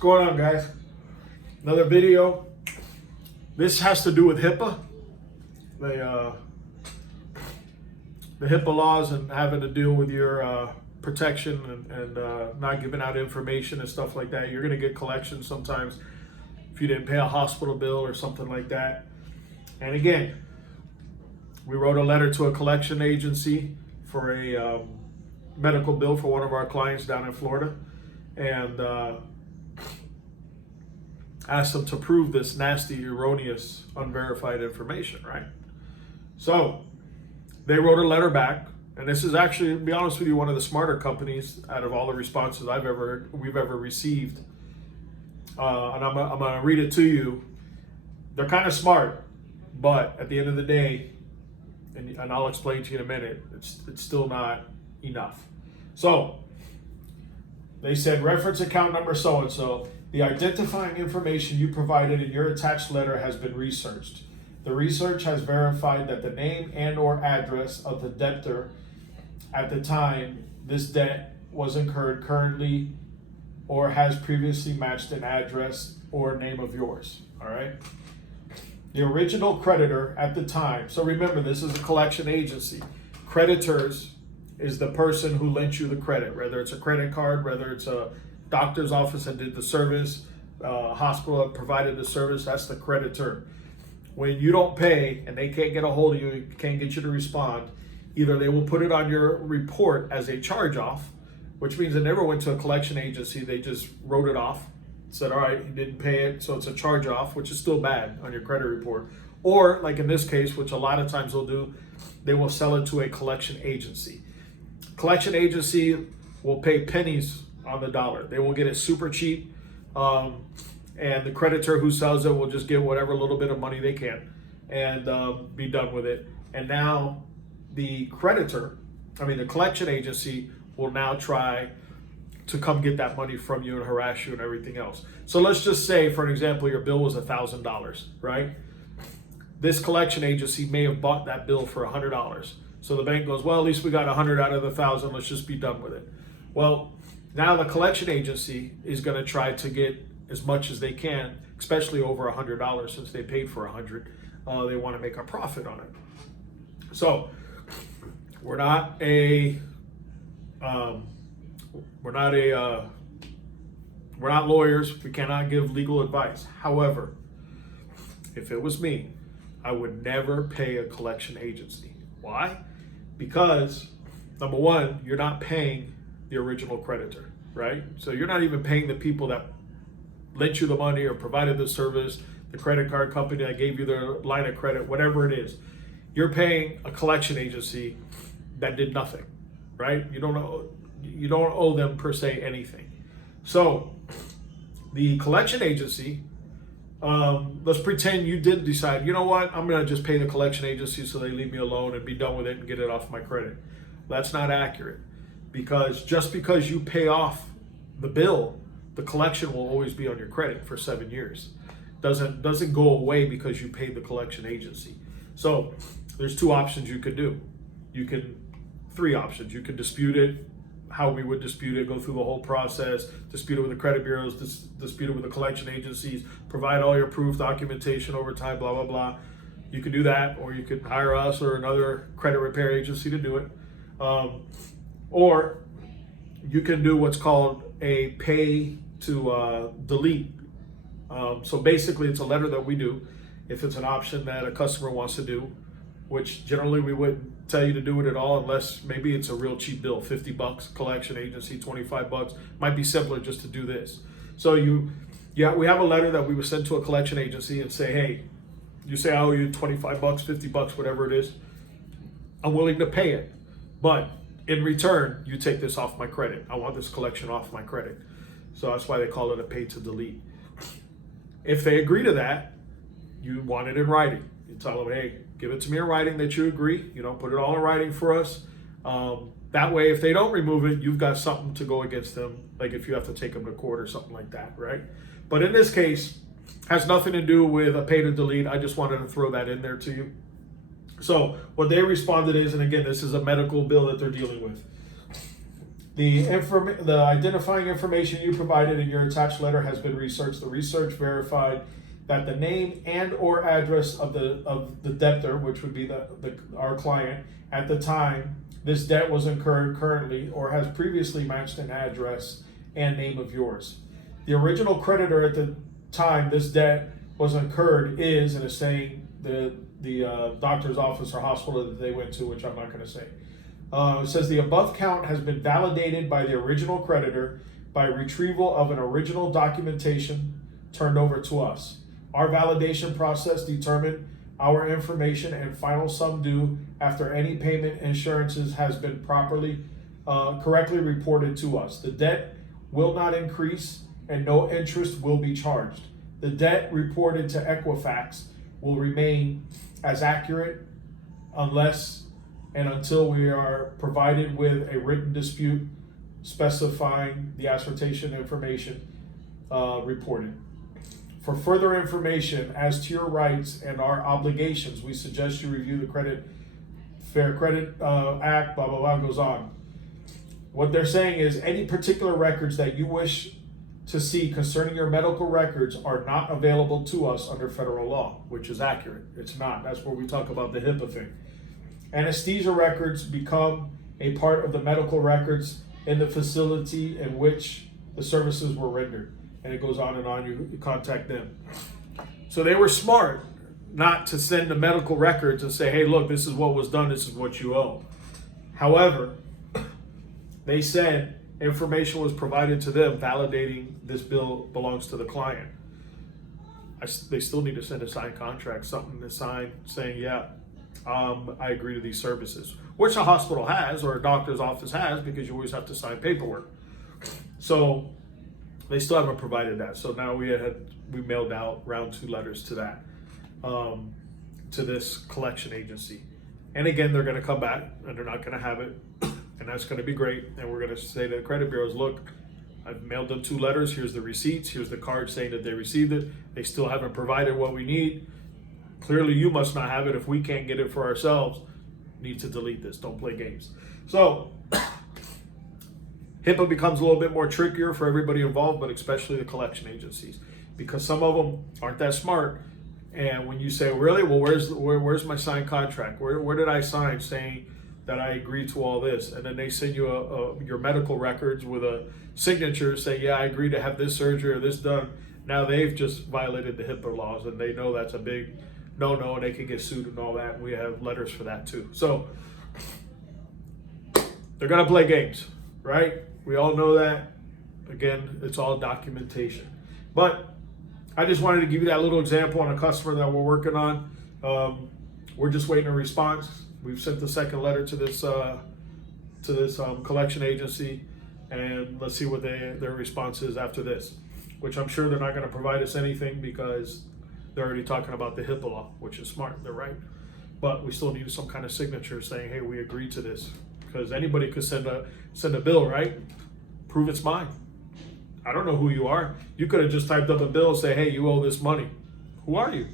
going on, guys? Another video. This has to do with Hippa. The HIPAA laws and having to deal with your protection and not giving out information and stuff like that. You're going to get collections sometimes if you didn't pay a hospital bill or something like that. And again, we wrote a letter to a collection agency for a medical bill for one of our clients down in Florida, and asked them to prove this nasty, erroneous, unverified information, right? So they wrote a letter back, and this is actually, to be honest with you, one of the smarter companies out of all the responses we've ever received. And I'm gonna read it to you. They're kind of smart, but at the end of the day, and I'll explain to you in a minute, it's still not enough. So they said, reference account number so-and-so. The identifying information you provided in your attached letter has been researched. The research has verified that the name and or address of the debtor at the time this debt was incurred currently or has previously matched an address or name of yours, all right? The original creditor at the time, so remember, this is a collection agency. Creditors is the person who lent you the credit, whether it's a credit card, whether it's a doctor's office that did the service, hospital that provided the service, that's the creditor. When you don't pay and they can't get a hold of you, can't get you to respond, either they will put it on your report as a charge off, which means they never went to a collection agency, they just wrote it off, said, all right, you didn't pay it, so it's a charge off, which is still bad on your credit report. Or like in this case, which a lot of times they'll do, they will sell it to a collection agency. Collection agency will pay pennies on the dollar. They will get it super cheap. And the creditor who sells it will just get whatever little bit of money they can and be done with it. And now the collection agency will now try to come get that money from you and harass you and everything else. So let's just say, for an example, your bill was $1,000, right? This collection agency may have bought that bill for $100. So the bank goes, well, at least we got 100 out of the 1,000. Let's just be done with it. Well, now the collection agency is going to try to get as much as they can, especially over $100, since they paid for 100. They want to make a profit on it. So we're not lawyers. We cannot give legal advice. However, if it was me, I would never pay a collection agency. Why? Because number one, you're not paying the original creditor, right? So you're not even paying the people that lent you the money or provided the service, the credit card company that gave you the line of credit, whatever it is. You're paying a collection agency that did nothing, right? You don't owe them per se anything. So the collection agency, let's pretend you did decide, you know what, I'm gonna just pay the collection agency so they leave me alone and be done with it and get it off my credit. That's not accurate, because just because you pay off the bill, the collection will always be on your credit for 7 years. Doesn't go away because you paid the collection agency. So there's two options you could do. Three options. You could dispute it, how we would dispute it, go through the whole process, dispute it with the credit bureaus, dispute it with the collection agencies, provide all your proof, documentation over time, blah, blah, blah. You could do that, or you could hire us or another credit repair agency to do it. Or you can do what's called a pay to delete. So basically it's a letter that we do if it's an option that a customer wants to do, which generally we wouldn't tell you to do it at all unless maybe it's a real cheap bill, $50, collection agency, $25. Might be simpler just to do this. So we have a letter that we would send to a collection agency and say, hey, you say I owe you $25, $50, whatever it is. I'm willing to pay it, but in return, you take this off my credit. I want this collection off my credit. So that's why they call it a pay to delete. If they agree to that, you want it in writing. You tell them, hey, give it to me in writing that you agree. Put it all in writing for us. That way, if they don't remove it, you've got something to go against them, like if you have to take them to court or something like that, right? But in this case, has nothing to do with a pay to delete. I just wanted to throw that in there to you. So what they responded is, and again, this is a medical bill that they're dealing with. The identifying information you provided in your attached letter has been researched. The research verified that the name and or address of the debtor, which would be our client, at the time this debt was incurred currently or has previously matched an address and name of yours. The original creditor at the time this debt was incurred is, and is saying the doctor's office or hospital that they went to, which I'm not going to say. It says the above count has been validated by the original creditor by retrieval of an original documentation turned over to us. Our validation process determined our information and final sum due after any payment insurances has been correctly reported to us. The debt will not increase and no interest will be charged. The debt reported to Equifax will remain as accurate unless and until we are provided with a written dispute specifying the assertion information reported. For further information as to your rights and our obligations, we suggest you review the Fair Credit Act, blah, blah, blah, goes on. What they're saying is any particular records that you wish to see concerning your medical records are not available to us under federal law, which is accurate. It's not. That's where we talk about the Hippa thing. Anesthesia records become a part of the medical records in the facility in which the services were rendered. And it goes on and on. You contact them. So they were smart not to send the medical records and say, hey, look, this is what was done. This is what you owe. However, they said information was provided to them validating this bill belongs to the client. They still need to send a signed contract, something to sign saying, yeah, I agree to these services, which a hospital has or a doctor's office has, because you always have to sign paperwork. So they still haven't provided that. So now we mailed out round 2 letters to that, to this collection agency. And again, they're going to come back and they're not going to have it. And that's going to be great. And we're going to say to the credit bureaus, look, I've mailed them 2 letters. Here's the receipts. Here's the card saying that they received it. They still haven't provided what we need. Clearly, you must not have it. If we can't get it for ourselves, need to delete this. Don't play games. So HIPAA becomes a little bit more trickier for everybody involved, but especially the collection agencies, because some of them aren't that smart. And when you say, really, well, where's my signed contract? Where did I sign saying that I agree to all this? And then they send you your medical records with a signature saying, yeah, I agree to have this surgery or this done. Now they've just violated the HIPAA laws, and they know that's a big no-no, and they can get sued and all that. And we have letters for that too. So they're gonna play games, right? We all know that. Again, it's all documentation. But I just wanted to give you that little example on a customer that we're working on. We're just waiting a response. We've sent the second letter to this collection agency, and let's see what their response is after this, which I'm sure they're not going to provide us anything because they're already talking about the HIPAA law, which is smart. They're right. But we still need some kind of signature saying, hey, we agreed to this, because anybody could send a bill, right? Prove it's mine. I don't know who you are. You could have just typed up a bill and say, hey, you owe this money. Who are you?